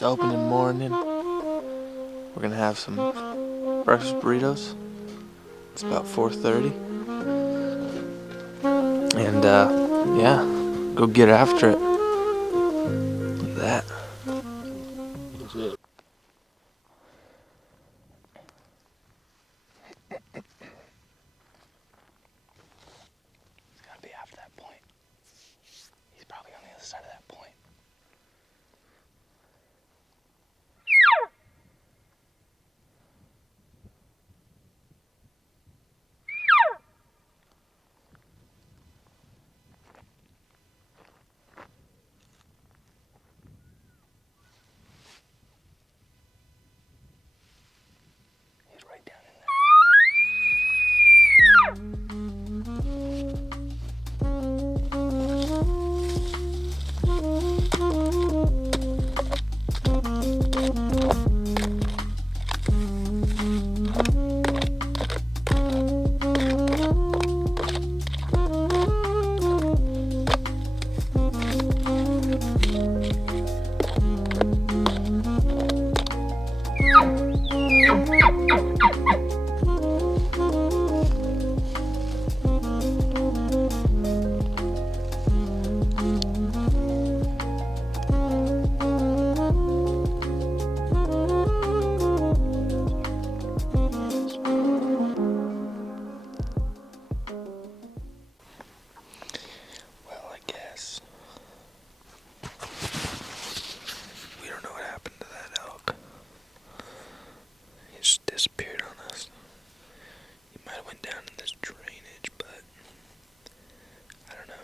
It's opening morning. We're gonna have some breakfast burritos. It's about 4:30. And yeah, go get after it. Look at that. That's it. It's gotta be after that point. He's probably on the other side of that point. He's right down in there. We don't know what happened to that elk. He just disappeared on us. He might have went down in this drainage, but I don't know.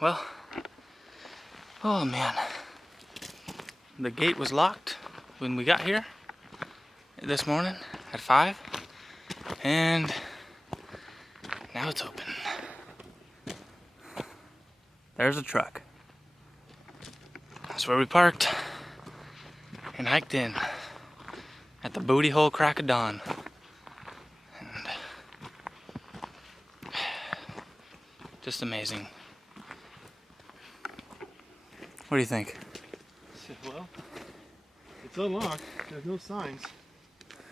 Well, oh man. The gate was locked when we got here this morning at 5, and now it's open. There's a truck. That's where we parked and hiked in at the booty hole crack of dawn. And just amazing. What do you think? Well, it's unlocked. There's no signs.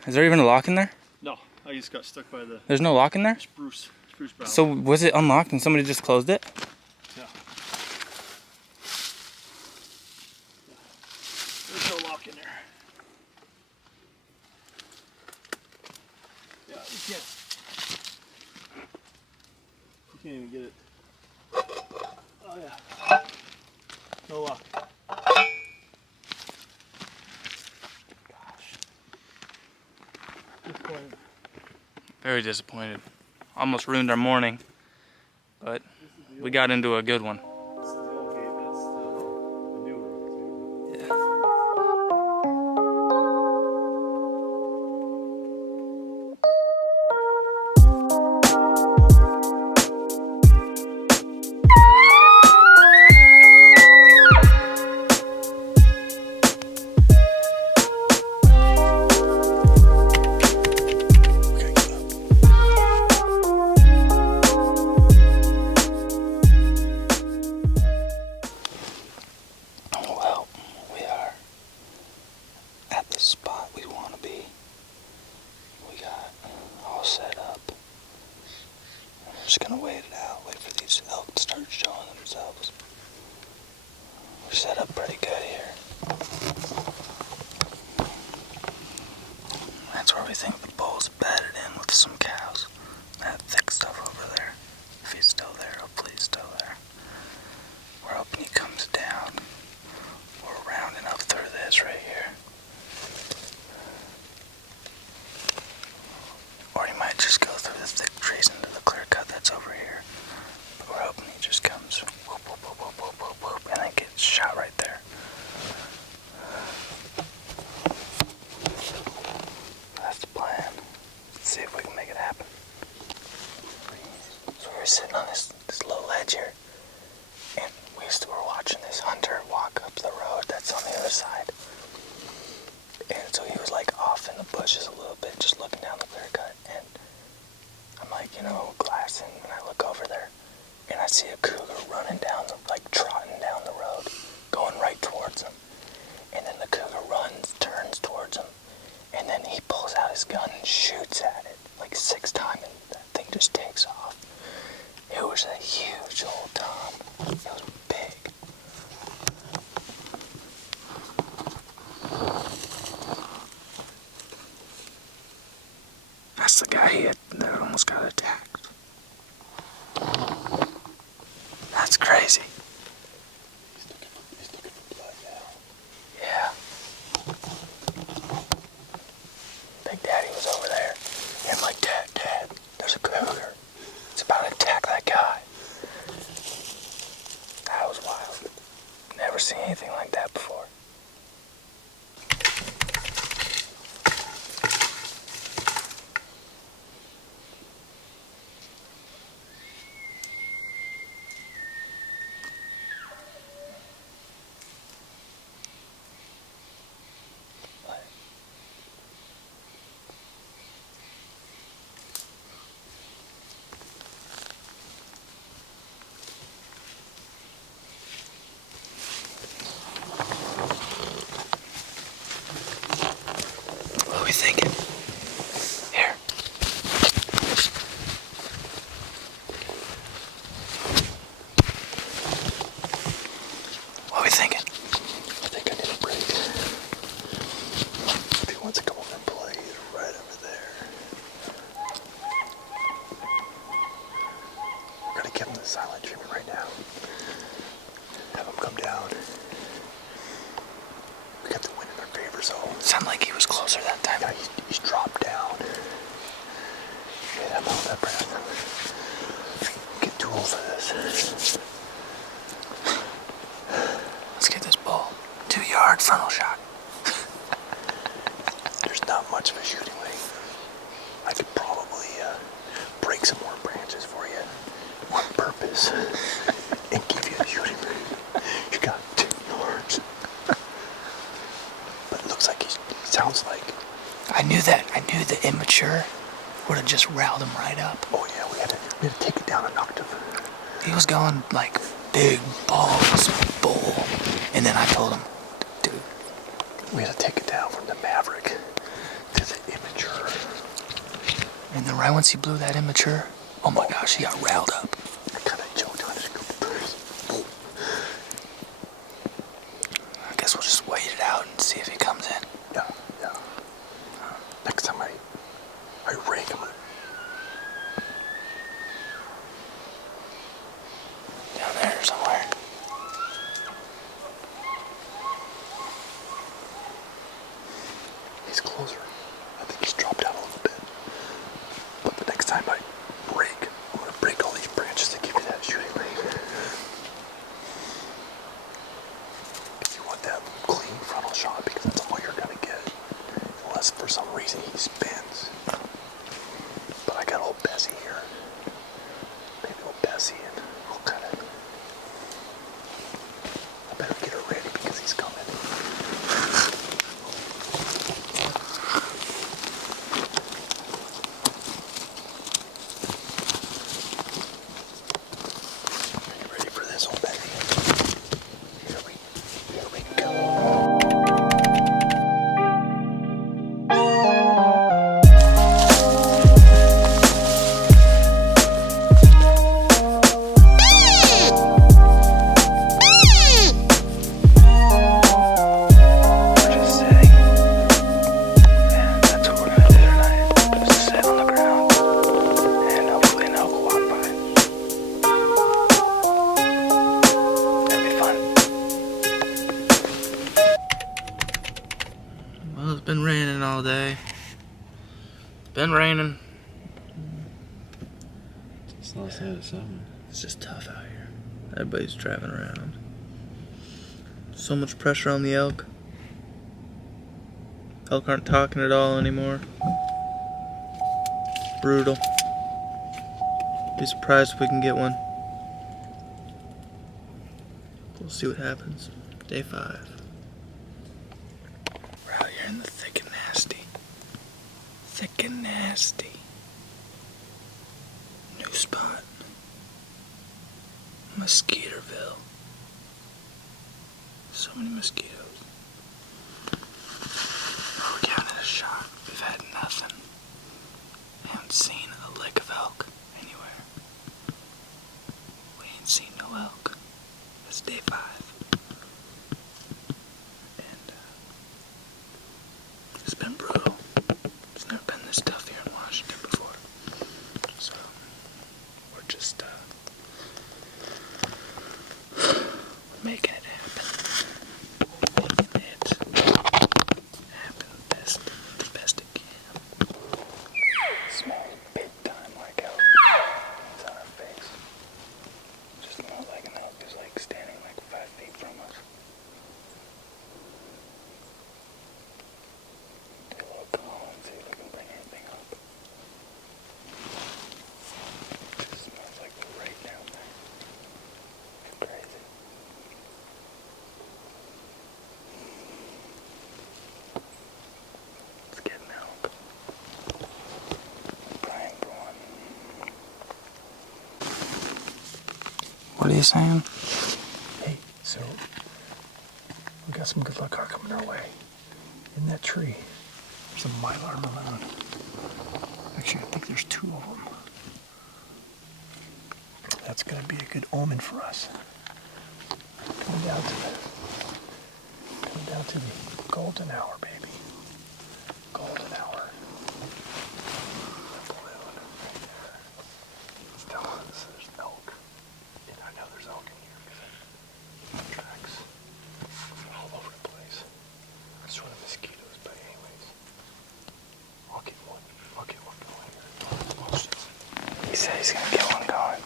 Is there even a lock in there? No, I just got stuck by the There's no lock in there? spruce bough. So was it unlocked and somebody just closed it? Yeah. There's no lock in there. Yeah, you can't even get it. Oh yeah. No lock. Disappointed. Very disappointed. Almost ruined our morning, but we got into a good one. This is the old gate. That's the new one. Yeah. Spot we want to be. We got all set up. And we're just gonna wait it out, wait for these elk to start showing themselves. We're set up pretty good here. That's where we think the bull's bedded in with some cows. That thick stuff over there. If he's still there, hopefully he's still there. We're hoping he comes down. We're rounding up through this right here. Or he might just go through the thick trees into the clear cut that's over here. But we're hoping he just comes whoop, whoop, whoop, whoop, whoop, whoop, whoop, and then gets shot right there. That's the plan. Let's see if we can make it happen. So we were sitting on this little ledge here, and we were watching this hunter walk up the road that's on the other side. And so he was like off in the bushes a little bit, just looking down the clear cut. And I'm like, glassing, and I look over there, and I see a cougar running down trotting down the road, going right towards him. And then the cougar turns towards him, and then he pulls out his gun and shoots at it like 6 times, and that thing just takes off. It was a huge old tom. It was big. That's the guy that almost got attacked. That's crazy. He's looking for blood now. Yeah. Big Daddy was over there. And I'm like, Dad, there's a cougar. It's about to attack that guy. That was wild. Never seen anything like that before. What are we thinking? Here. What are we thinking? I think I need a break. If he wants to come over and play, he's right over there. We're gonna give him the silent treatment right now. Have him come down. We got the wind in our favor, so. Sounded like he was closer that time. Yeah, he's dropped down. Yeah, I'm out that breath. Get too old for this. Let's get this bull. 2-yard frontal shot. There's not much of a shooting range. I could probably break some more branches for you on purpose and give you a shooting range. You got 2 yards. But it looks like he sounds like. I knew the immature would have just riled him right up. Oh yeah, we had to take it down a octave. He was going like big balls, bull. And then I told him, dude. We had to take it down from the maverick to the immature. And then right once he blew that immature, oh my gosh, he got riled up. I kind of choked on it a couple times. I guess we'll just wait it out and see if he comes in. Yeah. Next time I rake him. Down there somewhere. He's closer. I think he's dropped down a little bit. But the next time I break, I'm going to break all these branches to give you that shooting range. If you want that clean frontal shot, because that's all you're going to get. Unless for some reason he spins. But I got old Bessie here. Maybe old Bessie, and we'll kind of. I better get her ready because he's coming. Are you ready for this, old Bessie? Here we go. Well, it's been raining all day. Been raining. It's not sad as summer. It's just tough out here. Everybody's driving around. So much pressure on the elk. Elk aren't talking at all anymore. Brutal. Be surprised if we can get one. We'll see what happens. Day 5. We're out here in the thick and nasty. Thick and nasty. New spot. Mosquitoville. So many mosquitoes. We're counting a shot. We've had nothing. Haven't seen a lick of elk anywhere. We ain't seen no elk. It's day 5. And it's been brutal. It's never been this tough here in Washington before. So we're just making it happen. Making it happen the best it can. It smells big time like elk. It's on our face. Just not like an elk is like standing like 5 feet from us. Do a little call and see if we can bring anything up. It just smells like we're right down there. It's crazy. Let's get an elk. I'm praying for one. What are you saying? Hey, so we got some good luck coming our way. In that tree, there's a mylar maroon. Actually, I think there's 2 of them. That's going to be a good omen for us. Coming down to the golden hour, baby. Golden hour. The balloon right there. It's telling us there's elk. And I know there's elk in here because it tracks all over the place. It's sort of mosquitoes, but anyways. I'll get one going here. Oh, shit. He said he's gonna get one going.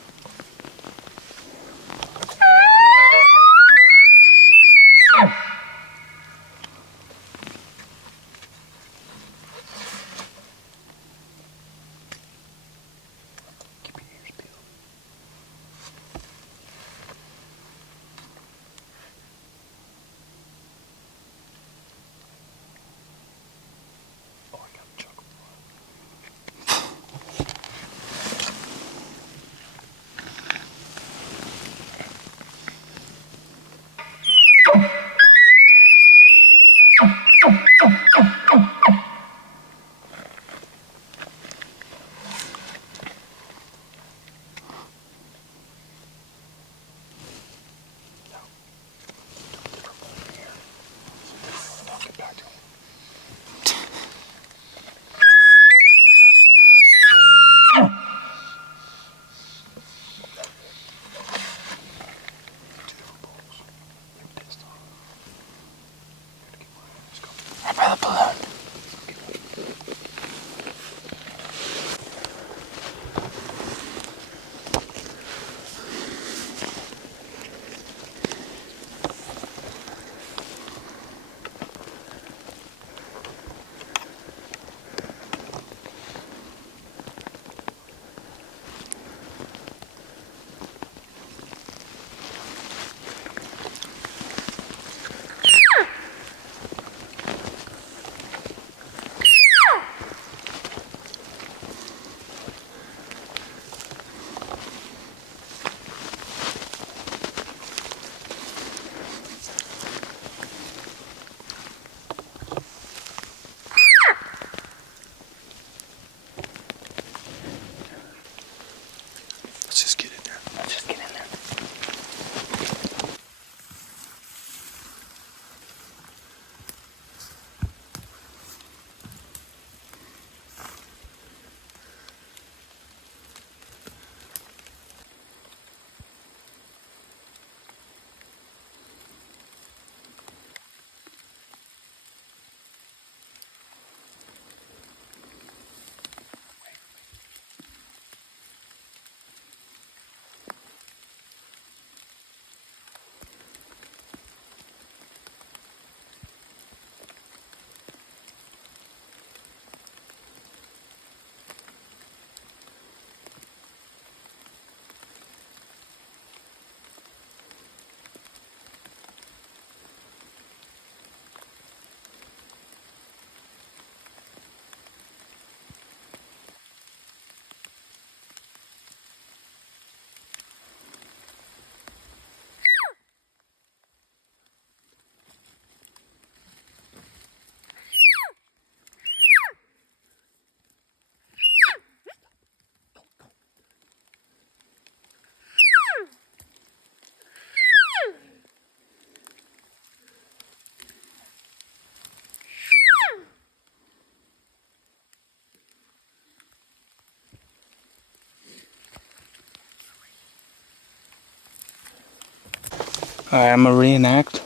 Alright, I'm gonna reenact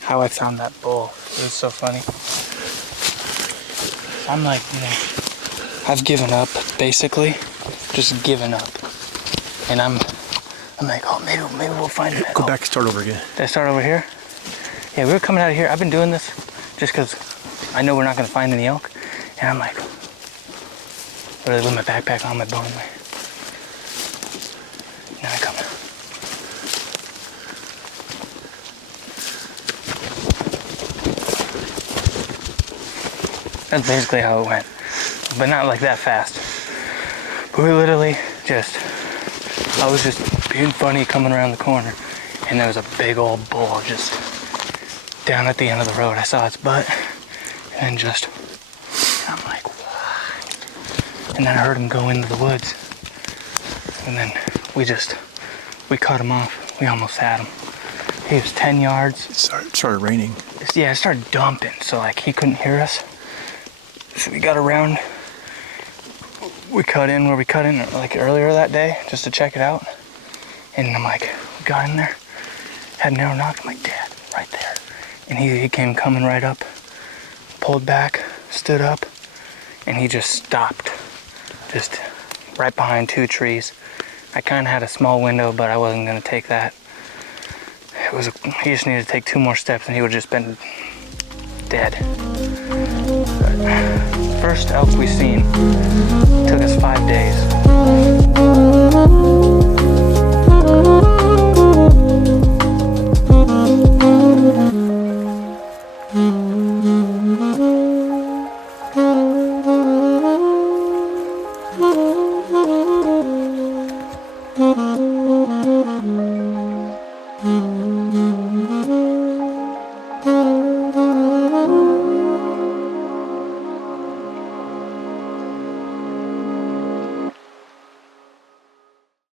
how I found that bull. It was so funny. I'm like, I've given up, basically. Just given up. And I'm like, oh, maybe we'll find it. Go back, start over again. Did I start over here? Yeah, we were coming out of here. I've been doing this just because I know we're not gonna find any elk. And I'm like, literally with my backpack on, my bow in my. Now I come. That's basically how it went, but not like that fast. But we literally I was just being funny coming around the corner, and there was a big old bull just down at the end of the road. I saw its butt, and then I'm like, what? And then I heard him go into the woods, and then we cut him off. We almost had him. He was 10 yards. It started raining. Yeah, it started dumping, so like he couldn't hear us. So we got around, we cut in where we cut in like earlier that day just to check it out. And I'm like, we got in there, had an arrow knock. I'm like, Dad, right there. And he came coming right up, pulled back, stood up, and he just stopped, just right behind 2 trees. I kind of had a small window, but I wasn't gonna take that. He just needed to take 2 more steps and he would have just been dead. First elk we seen took us 5 days.